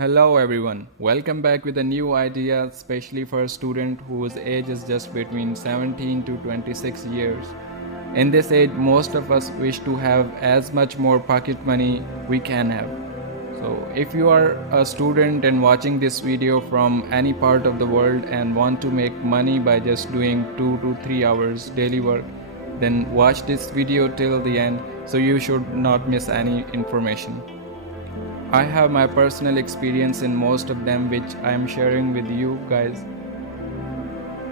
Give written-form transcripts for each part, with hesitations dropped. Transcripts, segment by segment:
Hello everyone, welcome back with a new idea, especially for a student whose age is just between 17 to 26 years. In this age, most of us wish to have as much more pocket money we can have. So, if you are a student and watching this video from any part of the world and want to make money by just doing 2 to 3 hours daily work, then watch this video till the end so you should not miss any information. I have my personal experience in most of them, which I am sharing with you guys.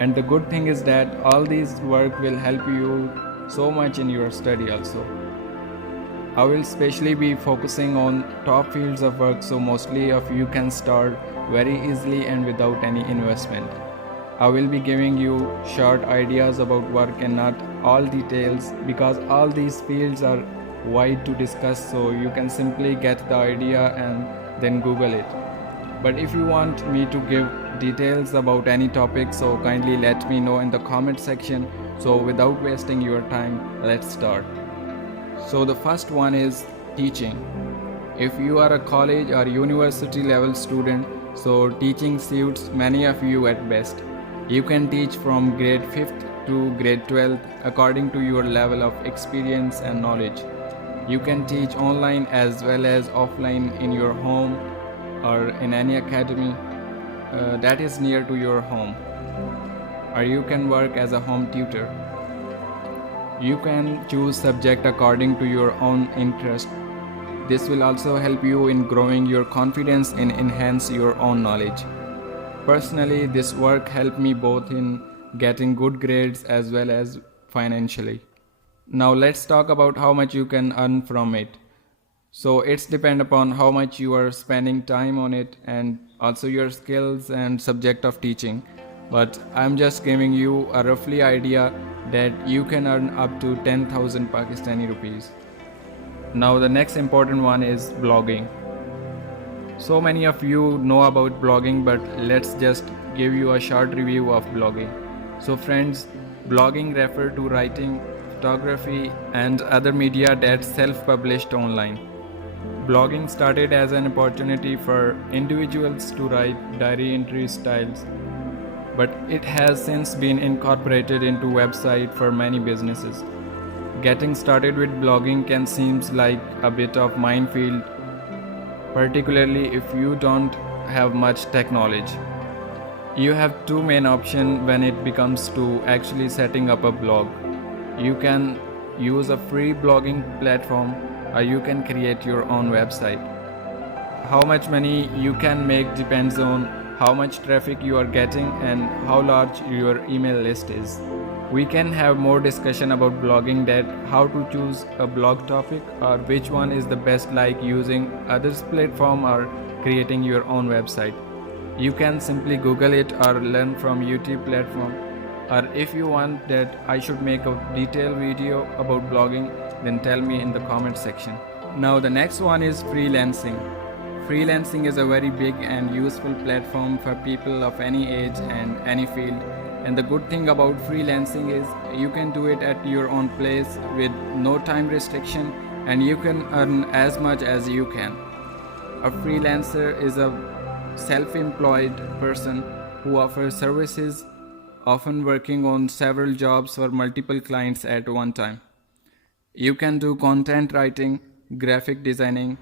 And the good thing is that all these work will help you so much in your study also. I will especially be focusing on top fields of work, so mostly of you can start very easily and without any investment. I will be giving you short ideas about work and not all details, because all these fields are wide to discuss, so you can simply get the idea and then Google it. But if you want me to give details about any topic, so kindly let me know in the comment section. So without wasting your time, let's start. So the first one is teaching. If you are a college or university level student, so teaching suits many of you at best. You can teach from grade 5th to grade 12th according to your level of experience and knowledge. You can teach online as well as offline in your home or in any academy that is near to your home, or you can work as a home tutor. You can choose subject according to your own interest. This will also help you in growing your confidence and enhance your own knowledge. Personally, this work helped me both in getting good grades as well as financially. Now let's talk about how much you can earn from it. So it's depend upon how much you are spending time on it and also your skills and subject of teaching. But I'm just giving you a roughly idea that you can earn up to 10,000 Pakistani rupees. Now the next important one is blogging. So many of you know about blogging, but let's just give you a short review of blogging. So friends, blogging refer to writing, photography and other media that's self-published online. Blogging started as an opportunity for individuals to write diary entry styles, but it has since been incorporated into website for many businesses. Getting started with blogging can seem like a bit of minefield, particularly if you don't have much tech knowledge. You have two main options when it comes to actually setting up a blog. You can use a free blogging platform or you can create your own website. How much money you can make depends on how much traffic you are getting and how large your email list is. We can have more discussion about blogging, that how to choose a blog topic or which one is the best, like using others platform or creating your own website. You can simply Google it or learn from YouTube platform. Or if you want that I should make a detailed video about blogging, then tell me in the comment section. Now the next one is freelancing. Freelancing is a very big and useful platform for people of any age and any field. And the good thing about freelancing is you can do it at your own place with no time restriction, and you can earn as much as you can. A freelancer is a self-employed person who offers services, often working on several jobs for multiple clients at one time. You can do content writing, graphic designing,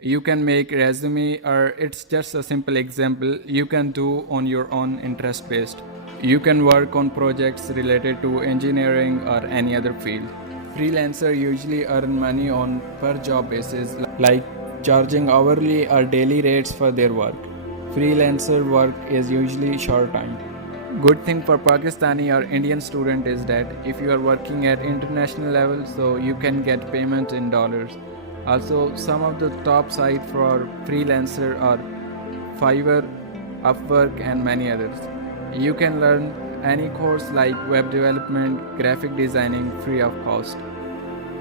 you can make resume, or it's just a simple example you can do on your own interest based. You can work on projects related to engineering or any other field. Freelancers usually earn money on per job basis, like charging hourly or daily rates for their work. Freelancer work is usually short time. Good thing for Pakistani or Indian student is that if you are working at international level, so you can get payment in dollars. Also, some of the top sites for freelancer are Fiverr, Upwork and many others. You can learn any course like web development, graphic designing free of cost.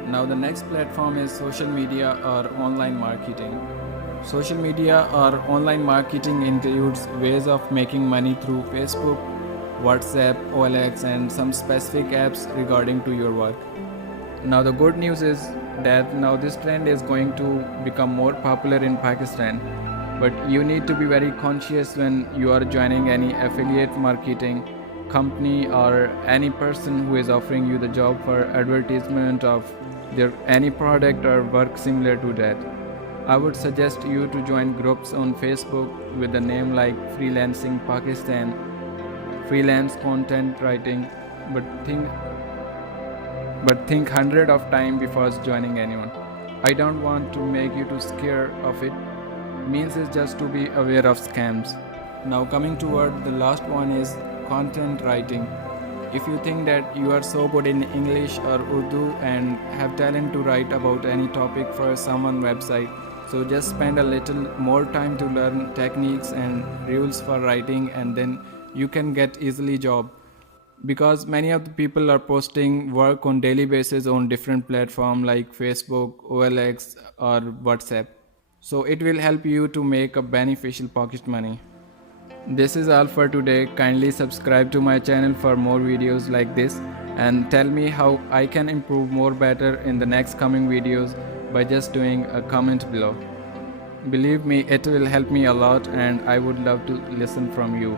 Now the next platform is social media or online marketing. Social media or online marketing includes ways of making money through Facebook, WhatsApp, OLX and some specific apps regarding to your work. Now the good news is that now this trend is going to become more popular in Pakistan. But you need to be very conscious when you are joining any affiliate marketing company or any person who is offering you the job for advertisement of their any product or work similar to that. I would suggest you to join groups on Facebook with the name like Freelancing Pakistan, freelance content writing, but think hundred of times before joining anyone. I don't want to make you too scared of it. Means is just to be aware of scams. Now coming toward the last one is content writing. If you think that you are so good in English or Urdu and have talent to write about any topic for someone website, so just spend a little more time to learn techniques and rules for writing, and then you can get easily job, because many of the people are posting work on daily basis on different platform like Facebook, OLX or WhatsApp. So it will help you to make a beneficial pocket money. This is all for today. Kindly subscribe to my channel for more videos like this, and tell me how I can improve more better in the next coming videos by just doing a comment below. Believe me, it will help me a lot and I would love to listen from you.